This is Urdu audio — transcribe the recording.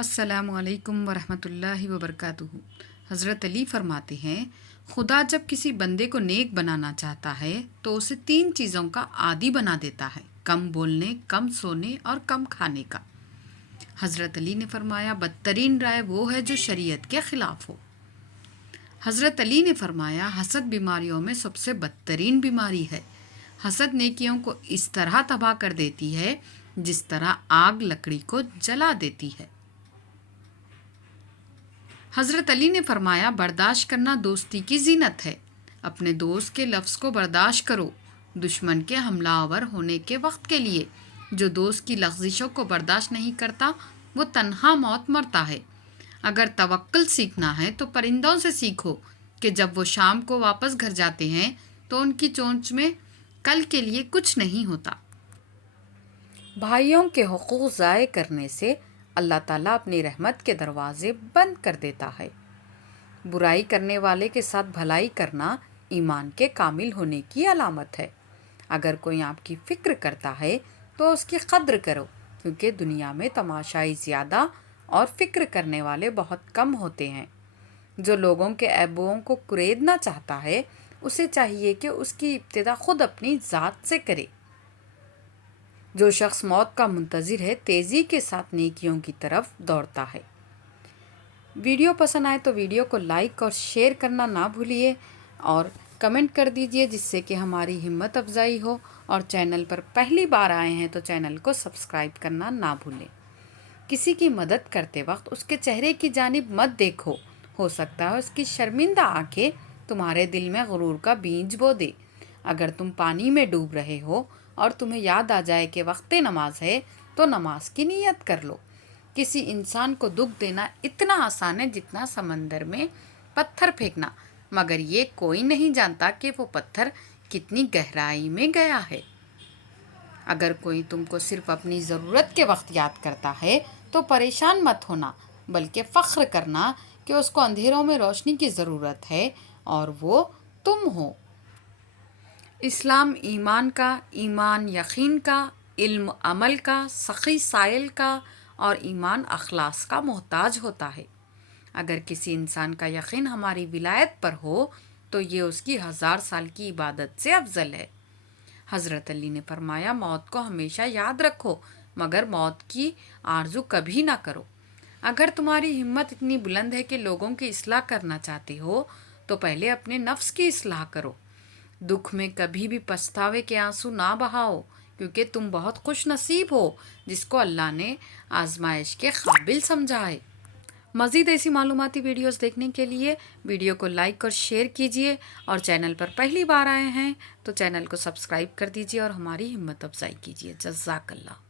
السلام علیکم ورحمۃ اللہ وبرکاتہ۔ حضرت علی فرماتے ہیں، خدا جب کسی بندے کو نیک بنانا چاہتا ہے تو اسے 3 چیزوں کا عادی بنا دیتا ہے: کم بولنے، کم سونے اور کم کھانے کا۔ حضرت علی نے فرمایا، بدترین رائے وہ ہے جو شریعت کے خلاف ہو۔ حضرت علی نے فرمایا، حسد بیماریوں میں سب سے بدترین بیماری ہے۔ حسد نیکیوں کو اس طرح تباہ کر دیتی ہے جس طرح آگ لکڑی کو جلا دیتی ہے۔ حضرت علی نے فرمایا، برداشت کرنا دوستی کی زینت ہے۔ اپنے دوست کے لفظ کو برداشت کرو، دشمن کے حملہ آور ہونے کے وقت کے لیے۔ جو دوست کی لغزشوں کو برداشت نہیں کرتا وہ تنہا موت مرتا ہے۔ اگر توکل سیکھنا ہے تو پرندوں سے سیکھو کہ جب وہ شام کو واپس گھر جاتے ہیں تو ان کی چونچ میں کل کے لیے کچھ نہیں ہوتا۔ بھائیوں کے حقوق ضائع کرنے سے اللہ تعالیٰ اپنی رحمت کے دروازے بند کر دیتا ہے۔ برائی کرنے والے کے ساتھ بھلائی کرنا ایمان کے کامل ہونے کی علامت ہے۔ اگر کوئی آپ کی فکر کرتا ہے تو اس کی قدر کرو، کیونکہ دنیا میں تماشائی زیادہ اور فکر کرنے والے بہت کم ہوتے ہیں۔ جو لوگوں کے عیبوں کو کریدنا چاہتا ہے اسے چاہیے کہ اس کی ابتدا خود اپنی ذات سے کرے۔ جو شخص موت کا منتظر ہے تیزی کے ساتھ نیکیوں کی طرف دوڑتا ہے۔ ویڈیو پسند آئے تو ویڈیو کو لائک اور شیئر کرنا نہ بھولیے اور کمنٹ کر دیجئے جس سے کہ ہماری ہمت افزائی ہو، اور چینل پر پہلی بار آئے ہیں تو چینل کو سبسکرائب کرنا نہ بھولیں۔ کسی کی مدد کرتے وقت اس کے چہرے کی جانب مت دیکھو، ہو سکتا ہے اس کی شرمندہ آنکھیں تمہارے دل میں غرور کا بیج بو دے۔ اگر تم پانی میں ڈوب رہے ہو اور تمہیں یاد آ جائے کہ وقت نماز ہے تو نماز کی نیت کر لو۔ کسی انسان کو دکھ دینا اتنا آسان ہے جتنا سمندر میں پتھر پھینکنا، مگر یہ کوئی نہیں جانتا کہ وہ پتھر کتنی گہرائی میں گیا ہے۔ اگر کوئی تم کو صرف اپنی ضرورت کے وقت یاد کرتا ہے تو پریشان مت ہونا، بلکہ فخر کرنا کہ اس کو اندھیروں میں روشنی کی ضرورت ہے اور وہ تم ہو۔ اسلام ایمان کا، ایمان یقین کا، علم عمل کا، سخی سائل کا اور ایمان اخلاص کا محتاج ہوتا ہے۔ اگر کسی انسان کا یقین ہماری ولایت پر ہو تو یہ اس کی 1000 سال کی عبادت سے افضل ہے۔ حضرت علی نے فرمایا، موت کو ہمیشہ یاد رکھو مگر موت کی آرزو کبھی نہ کرو۔ اگر تمہاری ہمت اتنی بلند ہے کہ لوگوں کی اصلاح کرنا چاہتے ہو تو پہلے اپنے نفس کی اصلاح کرو۔ دکھ میں کبھی بھی پچھتاوے کے آنسو نہ بہاؤ، کیونکہ تم بہت خوش نصیب ہو جس کو اللہ نے آزمائش کے قابل سمجھا ہے۔ مزید ایسی معلوماتی ویڈیوز دیکھنے کے لیے ویڈیو کو لائک اور شیئر کیجیے، اور چینل پر پہلی بار آئے ہیں تو چینل کو سبسکرائب کر دیجیے اور ہماری ہمت افزائی کیجیے۔ جزاک اللہ۔